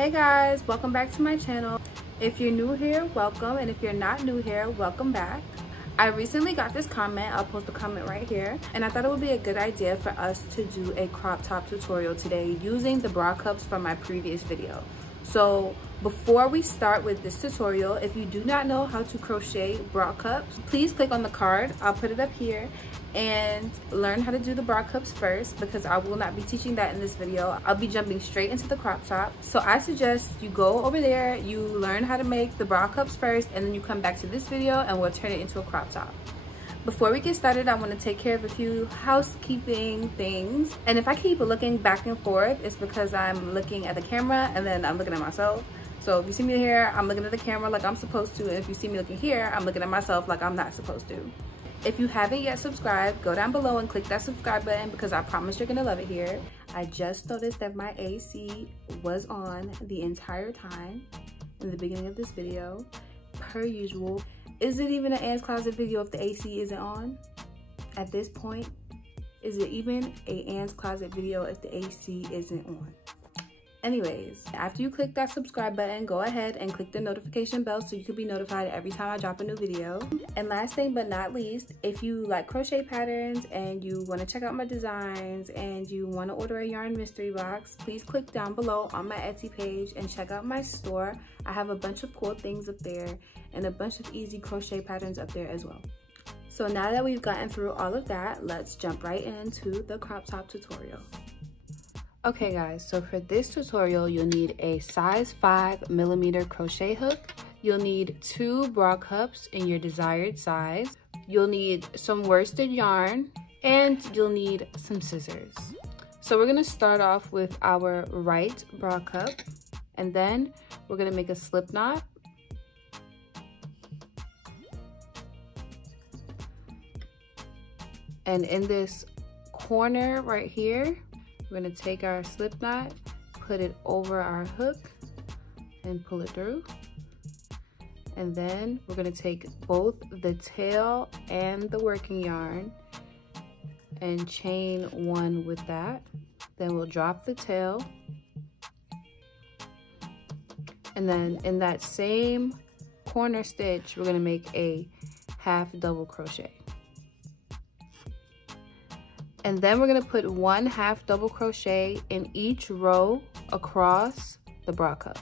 Hey guys, welcome back to my channel. If you're new here, welcome, and if you're not new here, welcome back. I recently got this comment. I'll post a comment right here, and I thought it would be a good idea for us to do a crop top tutorial today using the bra cups from my previous video. So before we start with this tutorial, if you do not know how to crochet bra cups, please click on the card. I'll put it up here and learn how to do the bra cups first, because I will not be teaching that in this video. I'll be jumping straight into the crop top. So I suggest you go over there, you learn how to make the bra cups first, and then you come back to this video and we'll turn it into a crop top. Before we get started, I want to take care of a few housekeeping things. And if I keep looking back and forth, it's because I'm looking at the camera and then I'm looking at myself. So if you see me here, I'm looking at the camera like I'm supposed to. And if you see me looking here, I'm looking at myself like I'm not supposed to. If you haven't yet subscribed, go down below and click that subscribe button, because I promise you're gonna love it here. I just noticed that my AC was on the entire time in the beginning of this video, per usual. Is it even an Ann's Closet video if the AC isn't on? At this point, is it even a Ann's Closet video if the AC isn't on? Anyways, after you click that subscribe button, go ahead and click the notification bell so you can be notified every time I drop a new video. And last thing but not least, if you like crochet patterns and you want to check out my designs and you want to order a yarn mystery box, please click down below on my Etsy page and check out my store. I have a bunch of cool things up there and a bunch of easy crochet patterns up there as well. So now that we've gotten through all of that, let's jump right into the crop top tutorial. Okay guys, so for this tutorial, you'll need a size 5mm crochet hook. You'll need 2 bra cups in your desired size. You'll need some worsted yarn, and you'll need some scissors. So we're gonna start off with our right bra cup, and then we're gonna make a slip knot. And in this corner right here, we're gonna take our slip knot, put it over our hook, and pull it through. And then we're gonna take both the tail and the working yarn and chain 1 with that. Then we'll drop the tail. And then in that same corner stitch, we're gonna make a half double crochet. And then we're gonna put 1 half double crochet in each row across the bra cup.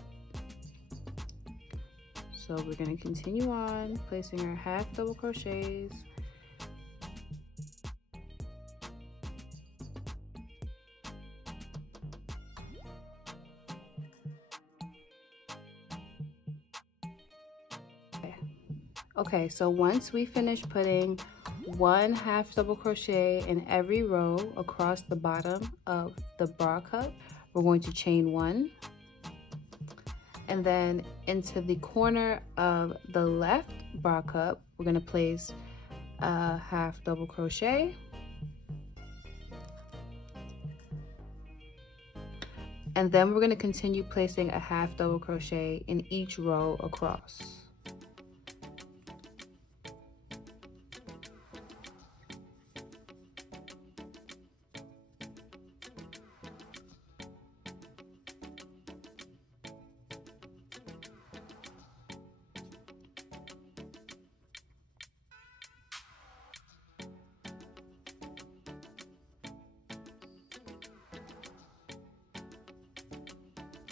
So we're gonna continue on placing our half double crochets. Okay, so once we finish putting 1 half double crochet in every row across the bottom of the bra cup, we're going to chain 1. And then into the corner of the left bra cup, we're going to place a half double crochet. And then we're going to continue placing a half double crochet in each row across.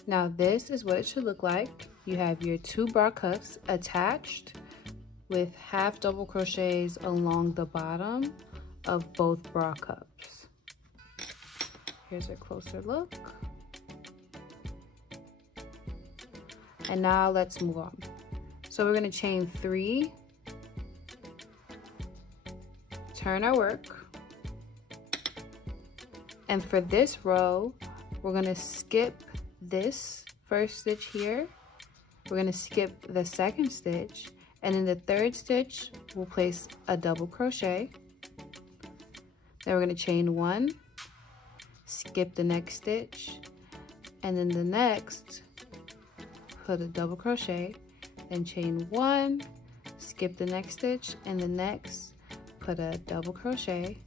Now this is what it should look like. You have your 2 bra cups attached with half double crochets along the bottom of both bra cups. Here's a closer look. And now let's move on. So we're gonna chain 3, turn our work, and for this row, we're gonna skip this first stitch here. We're going to skip the second stitch, and in the third stitch we'll place a double crochet. Then we're going to chain 1, skip the next stitch, and then the next put a double crochet, then chain 1, skip the next stitch, and the next put a double crochet,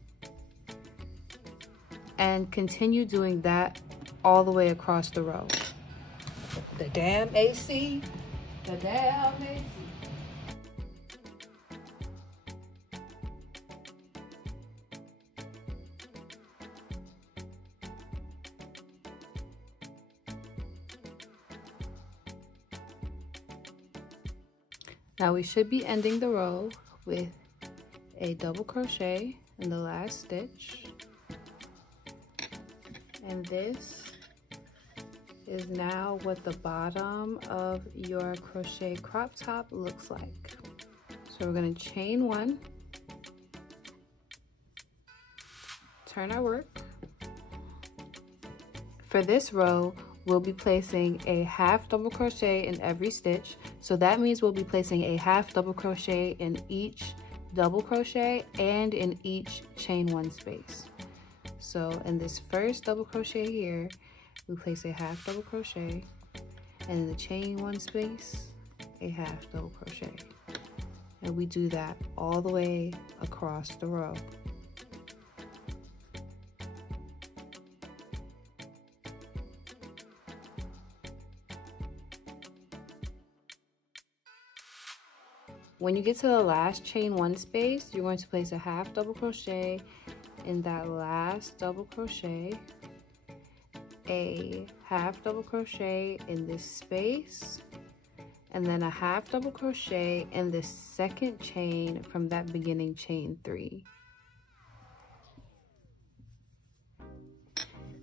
and continue doing that all the way across the row. The damn AC. The damn AC. Now we should be ending the row with a double crochet in the last stitch. And this is now what the bottom of your crochet crop top looks like. So we're going to chain one, turn our work. For this row, we'll be placing a half double crochet in every stitch. So that means we'll be placing a half double crochet in each double crochet and in each chain one space. So in this first double crochet here, we place a half double crochet, and in the chain one space, a half double crochet. And we do that all the way across the row. When you get to the last chain one space, you're going to place a half double crochet in that last double crochet, a half double crochet in this space, and then a half double crochet in the second chain from that beginning chain three.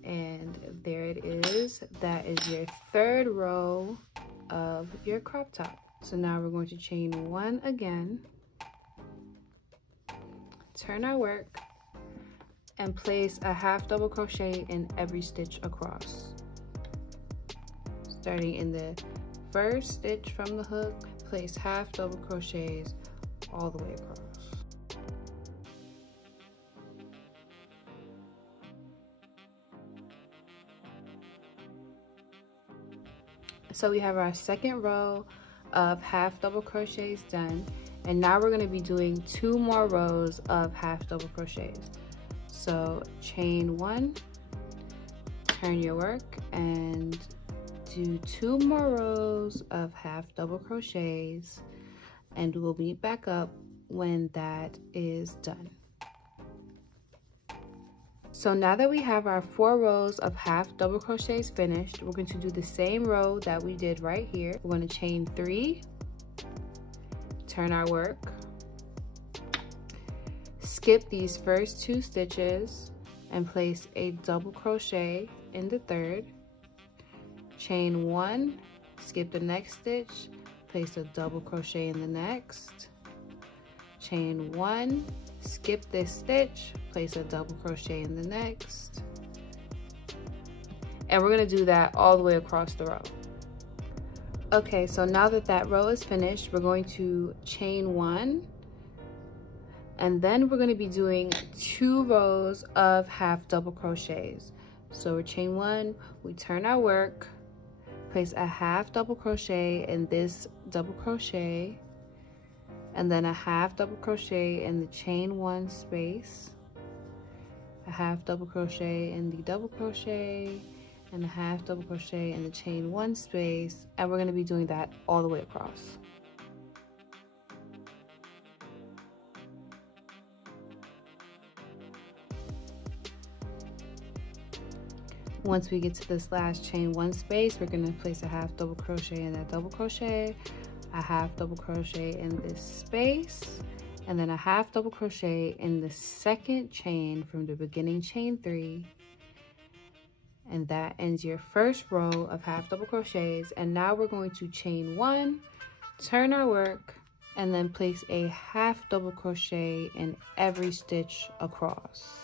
And there it is. That is your third row of your crop top. So now we're going to chain one again, turn our work, and place a half double crochet in every stitch across. Starting in the first stitch from the hook, place half double crochets all the way across. So we have our second row of half double crochets done, and now we're going to be doing 2 more rows of half double crochets. So chain one, turn your work, and do 2 more rows of half double crochets, and we'll meet back up when that is done. So now that we have our 4 rows of half double crochets finished, we're going to do the same row that we did right here. We're going to chain 3, turn our work, skip these first 2 stitches and place a double crochet in the third, chain 1, skip the next stitch, place a double crochet in the next, chain 1, skip this stitch, place a double crochet in the next, and we're going to do that all the way across the row. Okay, so now that that row is finished, we're going to chain 1, and then we're going to be doing 2 rows of half double crochets. So we chain 1, we turn our work, place a half double crochet in this double crochet, and then a half double crochet in the chain 1 space, a half double crochet in the double crochet, and a half double crochet in the chain 1 space, and we're going to be doing that all the way across. Once we get to this last chain 1 space, we're going to place a half double crochet in that double crochet, a half double crochet in this space, and then a half double crochet in the second chain from the beginning chain 3, and that ends your first row of half double crochets. And now we're going to chain 1, turn our work, and then place a half double crochet in every stitch across.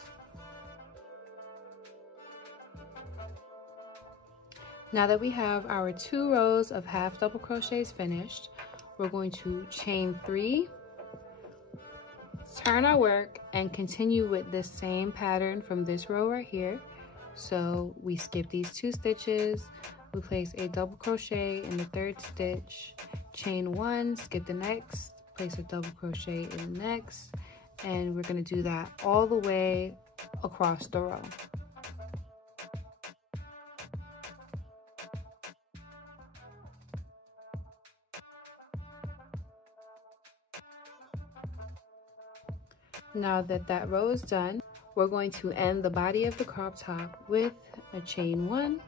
Now that we have our 2 rows of half double crochets finished, we're going to chain 3, turn our work, and continue with this same pattern from this row right here. So we skip these 2 stitches, we place a double crochet in the third stitch, chain 1, skip the next, place a double crochet in the next, and we're going to do that all the way across the row. Now that that row is done, we're going to end the body of the crop top with a chain 1,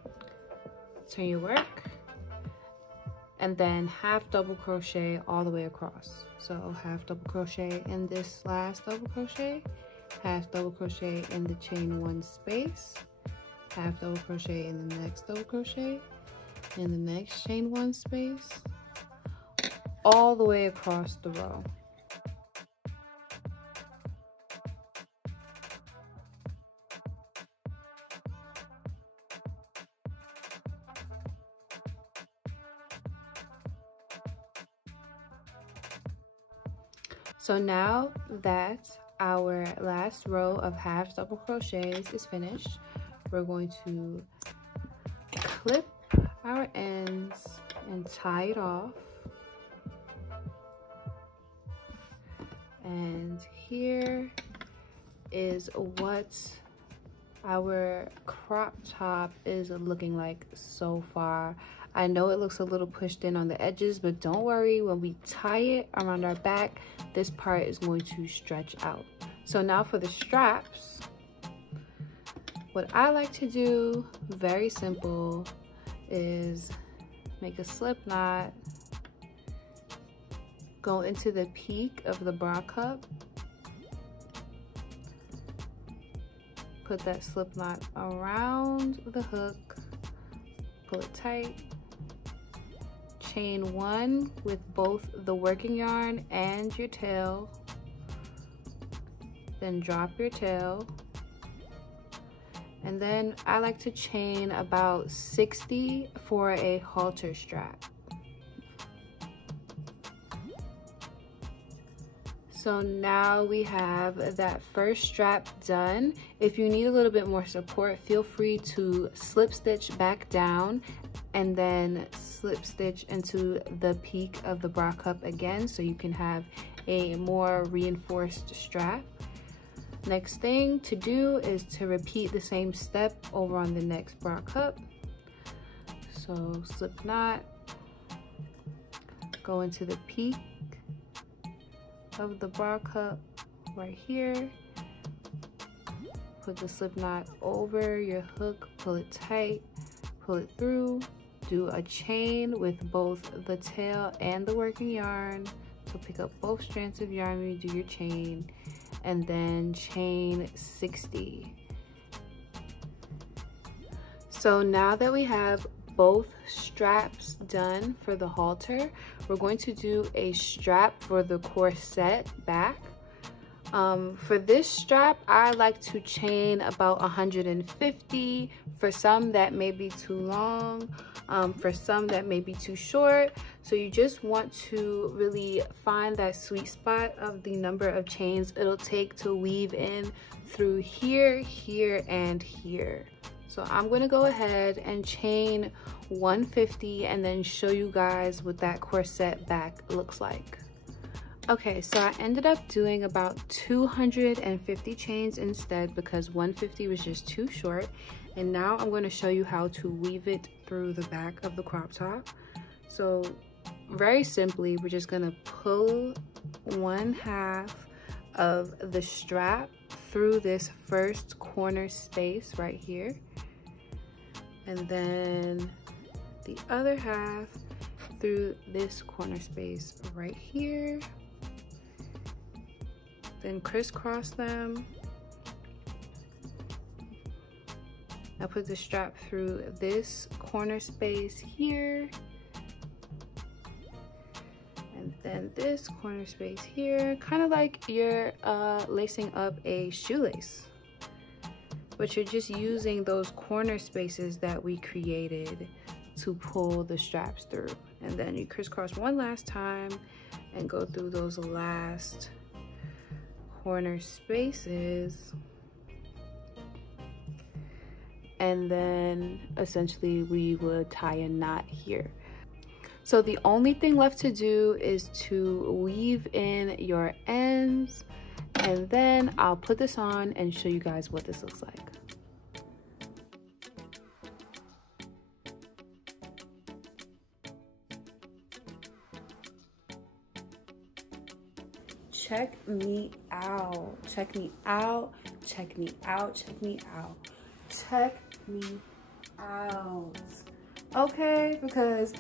turn your work, and then half double crochet all the way across. So half double crochet in this last double crochet, half double crochet in the chain 1 space, half double crochet in the next double crochet, in the next chain 1 space, all the way across the row. So now that our last row of half double crochets is finished, we're going to clip our ends and tie it off. And here is what our crop top is looking like so far. I know it looks a little pushed in on the edges, but don't worry, when we tie it around our back, this part is going to stretch out. So now for the straps, what I like to do, very simple, is make a slip knot, go into the peak of the bra cup, put that slip knot around the hook, pull it tight, chain 1 with both the working yarn and your tail, then drop your tail, and then I like to chain about 60 for a halter strap. So now we have that first strap done. If you need a little bit more support, feel free to slip stitch back down and then slip stitch into the peak of the bra cup again so you can have a more reinforced strap. Next thing to do is to repeat the same step over on the next bra cup. So slip knot, go into the peak of the bra cup right here, put the slip knot over your hook, pull it tight, pull it through, do a chain with both the tail and the working yarn. So pick up both strands of yarn when you do your chain, and then chain 60. So now that we have both straps done for the halter, we're going to do a strap for the corset back. For this strap, I like to chain about 150. For some, that may be too long. For some, that may be too short. So you just want to really find that sweet spot of the number of chains it'll take to weave in through here, here, and here. So I'm gonna go ahead and chain 150 and then show you guys what that corset back looks like. Okay, so I ended up doing about 250 chains instead because 150 was just too short. And now I'm going to show you how to weave it through the back of the crop top. So very simply, we're just going to pull 1/2 of the strap through this first corner space right here. And then the other half through this corner space right here. Then crisscross them. Now put the strap through this corner space here. And then this corner space here, kind of like you're lacing up a shoelace. But you're just using those corner spaces that we created to pull the straps through. And then you crisscross one last time and go through those last corner spaces, and then essentially we would tie a knot here. So the only thing left to do is to weave in your ends, and then I'll put this on and show you guys what this looks like. Check me out. Check me out. Check me out. Check me out. Check me out. Okay, because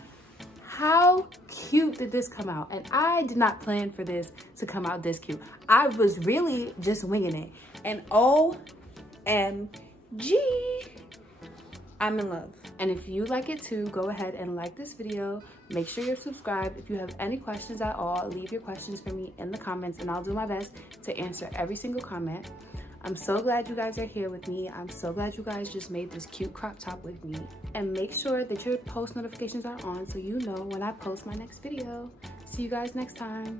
how cute did this come out? And I did not plan for this to come out this cute. I was really just winging it. And OMG, I'm in love. And if you like it too, go ahead and like this video. Make sure you're subscribed. If you have any questions at all, leave your questions for me in the comments and I'll do my best to answer every single comment. I'm so glad you guys are here with me. I'm so glad you guys just made this cute crop top with me. And make sure that your post notifications are on so you know when I post my next video. See you guys next time.